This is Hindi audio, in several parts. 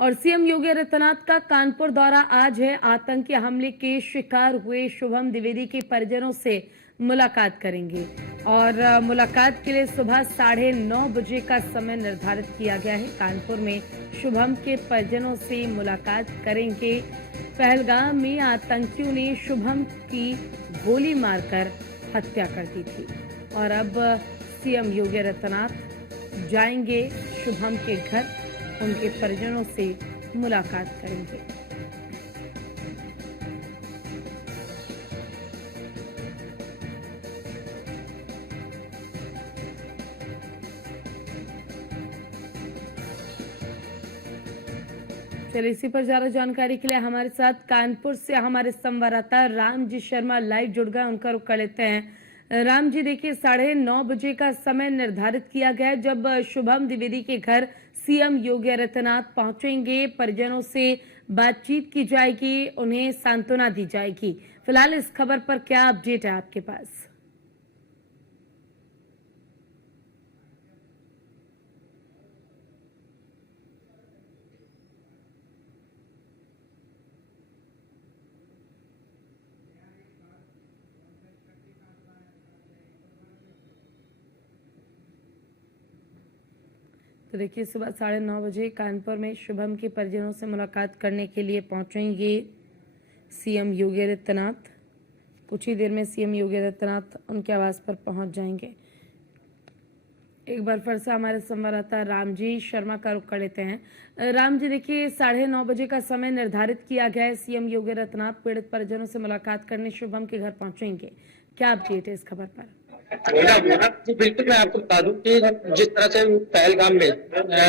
और सीएम योगी आदित्यनाथ का कानपुर दौरा आज है। आतंकी हमले के शिकार हुए शुभम द्विवेदी के परिजनों से मुलाकात करेंगे और मुलाकात के लिए सुबह 9:30 बजे का समय निर्धारित किया गया है। कानपुर में शुभम के परिजनों से मुलाकात करेंगे। पहलगाम में आतंकियों ने शुभम की गोली मारकर हत्या कर दी थी और अब सीएम योगी आदित्यनाथ जाएंगे शुभम के घर, उनके परिजनों से मुलाकात करेंगे। चलिए, इसी पर ज्यादा जानकारी के लिए हमारे साथ कानपुर से हमारे संवाददाता रामजी शर्मा लाइव जुड़ गए, उनका रुख कर लेते हैं। राम जी, देखिए 9:30 बजे का समय निर्धारित किया गया है जब शुभम द्विवेदी के घर सीएम योगी आदित्यनाथ पहुंचेंगे। परिजनों से बातचीत की जाएगी, उन्हें सांत्वना दी जाएगी। फिलहाल इस खबर पर क्या अपडेट है आपके पास? तो देखिए, सुबह 9:30 बजे कानपुर में शुभम के परिजनों से मुलाकात करने के लिए पहुंचेंगे सीएम योगी आदित्यनाथ। कुछ ही देर में सीएम योगी आदित्यनाथ उनके आवास पर पहुंच जाएंगे। एक बार फिर से हमारे संवाददाता रामजी शर्मा का रुख कर लेते हैं। राम जी, देखिए 9:30 बजे का समय निर्धारित किया गया है। सीएम योगी आदित्यनाथ पीड़ित परिजनों से मुलाकात करने शुभम के घर पहुंचेंगे। क्या अपडेट है इस खबर पर? जी बिल्कुल, मैं आपको बता दूं कि जिस तरह से पहलगाम में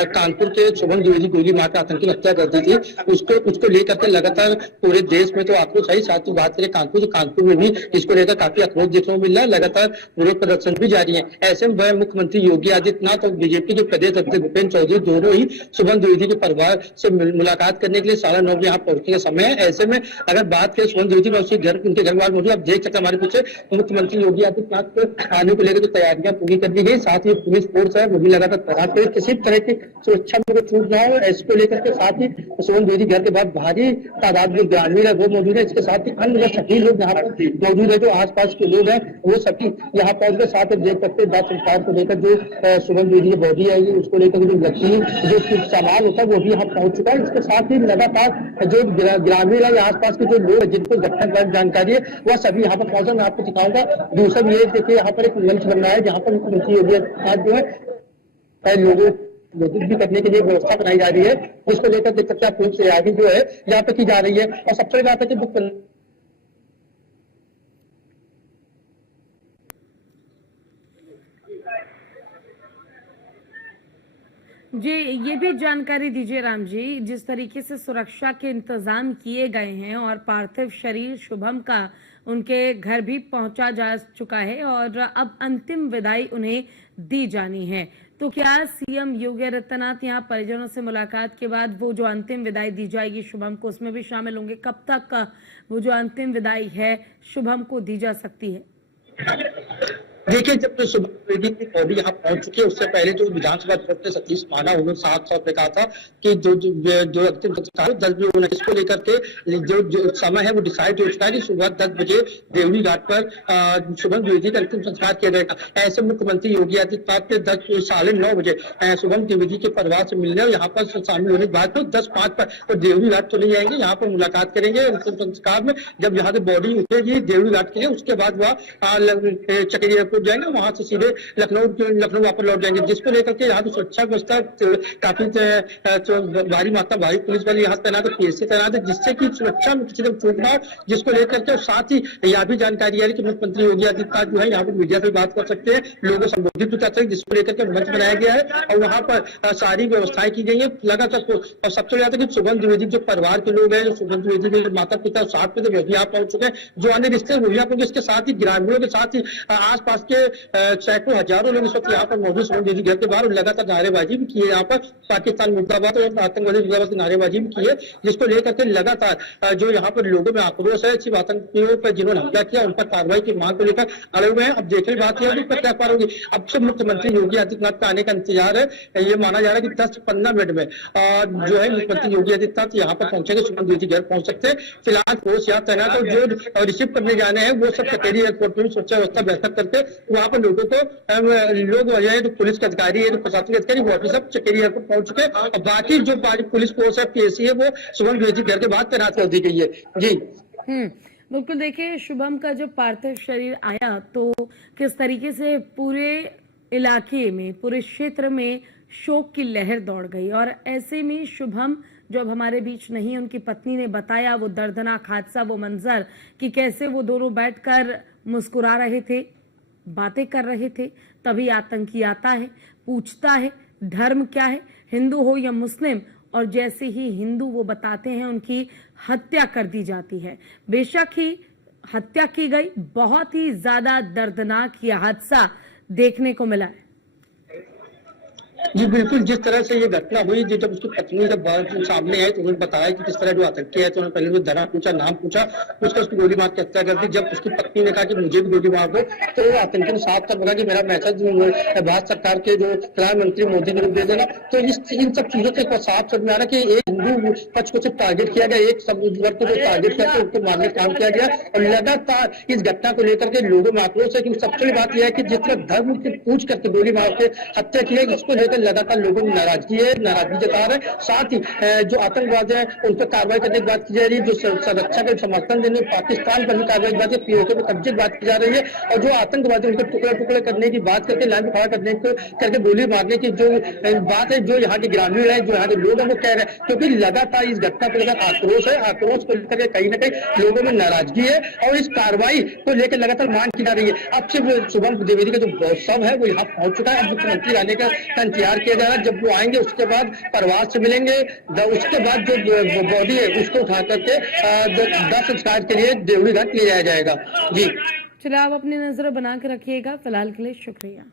कानपुर के शुभम द्विवेदी गोली मारकर आतंकी हत्या कर दी थी, उसको लेकर के लगातार पूरे देश में तो आक्रोश है। साथ ही बात करें कानपुर में भी इसको लेकर काफी आक्रोश देखने को मिल रहा है। लगातार विरोध प्रदर्शन भी जारी है। ऐसे में मुख्यमंत्री योगी आदित्यनाथ और बीजेपी के प्रदेश अध्यक्ष भूपेन्द्र चौधरी दोनों ही शुभम द्विवेदी के परिवार से मुलाकात करने के लिए 9:30 बजे यहाँ पहुंचने का समय है। ऐसे में अगर बात करें शुभम द्विवेदी में उनके घर बार मौजूद, आप देख सकते हैं हमारे पीछे मुख्यमंत्री योगी आदित्यनाथ को आने को लेकर जो तैयारियां पूरी कर दी गई। साथ ही पुलिस फोर्स है वो भी लगातार तैनात है, किसी तरह की सुरक्षा में छूट ना हो इसको लेकर के। साथ ही शुभम द्विवेदी घर के बाद भारी तादाद में ग्रामीण है वो मौजूद है। इसके साथ ही अन्य सभी लोग यहाँ पर मौजूद है, जो आसपास के लोग हैं वो सभी यहाँ पहुंच गए। साथ ही देख सकते हैं संस्कार को लेकर जो शुभम द्विवेदी की बॉडी है उसको लेकर जो लकड़ी जो सामान होता है वो भी यहाँ पहुंच चुका है। इसके साथ ही लगातार जो ग्रामीण है आसपास के जो लोग जिनको घटना जानकारी है वह सभी यहाँ पर पहुंचे। मैं आपको दिखाऊंगा। दूसरा ये देखिए, यहाँ पर एक मंच बन रहा है जहाँ पर मुख्यमंत्री योगी आदित्यनाथ जो है लोगों मौजूद भी करने के लिए व्यवस्था बनाई जा रही है, जिसको लेकर देख सकते हैं पूरी तैयारी जो है यहाँ पे की जा रही है। और सबसे बड़ी बात है कि जी, ये भी जानकारी दीजिए राम जी, जिस तरीके से सुरक्षा के इंतजाम किए गए हैं और पार्थिव शरीर शुभम का उनके घर भी पहुंचा जा चुका है और अब अंतिम विदाई उन्हें दी जानी है, तो क्या सीएम योगी आदित्यनाथ यहाँ परिजनों से मुलाकात के बाद वो जो अंतिम विदाई दी जाएगी शुभम को उसमें भी शामिल होंगे? कब तक वो जो अंतिम विदाई है शुभम को दी जा सकती है? देखिए, जब तो शुभम द्विवेदी की बॉडी यहाँ पहुंच चुकी है उससे पहले जो विधानसभा अध्यक्ष सतीश महाना उन्होंने साफ ने कहा था कि जो अंतिम संस्कार 10 बजे होना, इसको लेकर के जो समय है वो डिसाइड हो चुका है कि सुबह 10 बजे देवरी घाट पर शुभम द्विवेदी का अंतिम संस्कार किया जाएगा। ऐसे मुख्यमंत्री योगी आदित्यनाथ ने 9:30 बजे शुभम द्विवेदी के परिवार से मिलने और यहाँ पर शामिल होने के बाद तो 10:05 पर तो देवरी घाट चले जाएंगे, यहाँ पर मुलाकात करेंगे अंतिम संस्कार में। जब यहाँ से बॉडी उठेगी देवरी घाट के लिए, उसके बाद वह चकेरिया जाएंगे, वहां से सीधे लखनऊ वापस लौट जाएंगे, जिसको लेकर के यहाँ की सुरक्षा व्यवस्था काफी भारी मात्रा भारी पुलिस बल यहाँ तैनात है, पीएससी तैनात है, जिससे कि सुरक्षा में किसी चूक ना हो, जिसको लेकर के। और साथ ही यह भी जानकारी है कि मुख्यमंत्री योगी आदित्यनाथ जो है यहाँ पर मीडिया से बात कर सकते हैं, लोगों को संबोधित भी कर सकते हैं, जिसको लेकर के मंच बनाया गया है और वहां पर सारी व्यवस्थाएं की गई है लगातार। और सबसे ज्यादा कि शुभम द्विवेदी जो परिवार के लोग हैं, जो शुभम द्विवेदी के माता पिता साथ में वो भी यहाँ पहुंच चुके हैं, जो अन्य रिश्ते वो भी यहाँ पहुंचे। इसके साथ ही ग्रामीणों के साथ ही आसपास आसपास के सैकड़ों हजारों लोग इस वक्त यहाँ पर मौजूद शुभम देवी घर के बाहर और लगातार नारेबाजी भी की है। यहाँ पर पाकिस्तान मुर्दाबाद और आतंकवादी मुर्दाबाद की नारेबाजी भी की है, जिसको लेकर के लगातार जो यहाँ पर लोगों में आक्रोश है सिर्फ आतंकियों पर जिन्होंने हमला किया उन पर कार्रवाई की मांग को लेकर अड़े हुए हैं। अब देखने की बात यह है क्या होगी। अब से मुख्यमंत्री योगी आदित्यनाथ का आने का इंतजार है। ये माना जा रहा है कि 10 से 15 मिनट में जो है मुख्यमंत्री योगी आदित्यनाथ यहाँ पर पहुंचेंगे, शुभम देवी घर पहुंच सकते हैं। फिलहाल फोर्स यहाँ तैनात है, जो रिसीव करने जाने हैं वो सब कचेरी एयरपोर्ट में सुरक्षा व्यवस्था बेहतर करके वहां पर लोगों को लोग जो पुलिस के अधिकारी है, जो प्रशासनिक अधिकारी वो अभी सब चकेरी एयरपोर्ट पहुंच चुके हैं और बाकी जो पुलिस फोर्स है, पीएसी है, वो शुभम देवी घर के बाद तैनात कर दी गई है। जी बिल्कुल। देखिए, शुभम का जो पार्थिव शरीर आया तो किस तरीके से पूरे इलाके में, पूरे क्षेत्र में शोक की लहर दौड़ गई और ऐसे में शुभम जो अब हमारे बीच नहीं, उनकी पत्नी ने बताया वो दर्दनाक हादसा, वो मंजर कि कैसे वो दोनों बैठकर मुस्कुरा रहे थे, बातें कर रहे थे। तभी आतंकी आता है, पूछता है धर्म क्या है, हिंदू हो या मुस्लिम, और जैसे ही हिंदू वो बताते हैं उनकी हत्या कर दी जाती है। बेशक ही हत्या की गई, बहुत ही ज्यादा दर्दनाक यह हादसा देखने को मिला है। जी बिल्कुल, जिस तरह से ये घटना हुई, जब उसकी पत्नी जब सामने आई तो उन्होंने बताया कि किस तरह जो आतंकी है, तो उन्होंने पहले धरा पूछा, नाम पूछा, उसका उसकी गोली मार के हत्या कर दी। जब उसकी पत्नी ने कहा कि मुझे भी गोली मार दो, तो आतंकी ने साफ तौर बोला कि मेरा मैसेज भारत सरकार के जो प्रधानमंत्री मोदी ने दे देना। तो इन सब चीजों से साफ समझ में आ रहा है कि एक हिंदू पक्ष को सिर्फ टारगेट किया गया, एक वर्ग को जो टारगेट करके उनको मारने का काम किया गया और लगातार इस घटना को लेकर के लोगों में आक्रोश है। कि सबसे बड़ी बात यह है कि जिस तरह धर्म की पूछ करके गोली मार के हत्या की है, इसको लेकर लगातार लोगों में नाराजगी जता रहे। साथ ही जो आतंकवादी है उन पर कार्रवाई करने की बात की जा रही है, जो सुरक्षा का समर्थन देने पाकिस्तान पर भी कार्रवाई की बात है, पीओके पर कब्जे की बात की जा रही है और जो आतंकवादी उनको टुकड़े टुकड़े करने की बात करके लाइन पर खड़ा करने को करके गोली मारने की जो बात है, जो यहाँ के ग्रामीण है, जो यहाँ के लोग हैं वो कह रहे हैं। क्योंकि लगातार इस घटना को लेकर आक्रोश है, आक्रोश को लेकर कहीं ना कहीं लोगों में नाराजगी है और इस कार्रवाई को लेकर लगातार मांग की जा रही है। अब सिर्फ शुभम द्विवेदी का जो शव है वो यहाँ पहुंच चुका है। अब मुख्यमंत्री आने का इंतजार किया जा रहा है। जब वो आएंगे उसके बाद परिवार से मिलेंगे, उसके बाद जो बॉडी है उसको उठा करके 10 संस्कार के लिए देवड़ी घाट ले जाया जाएगा। जी चलिए, आप अपनी नजर बना के रखिएगा। फिलहाल के लिए शुक्रिया।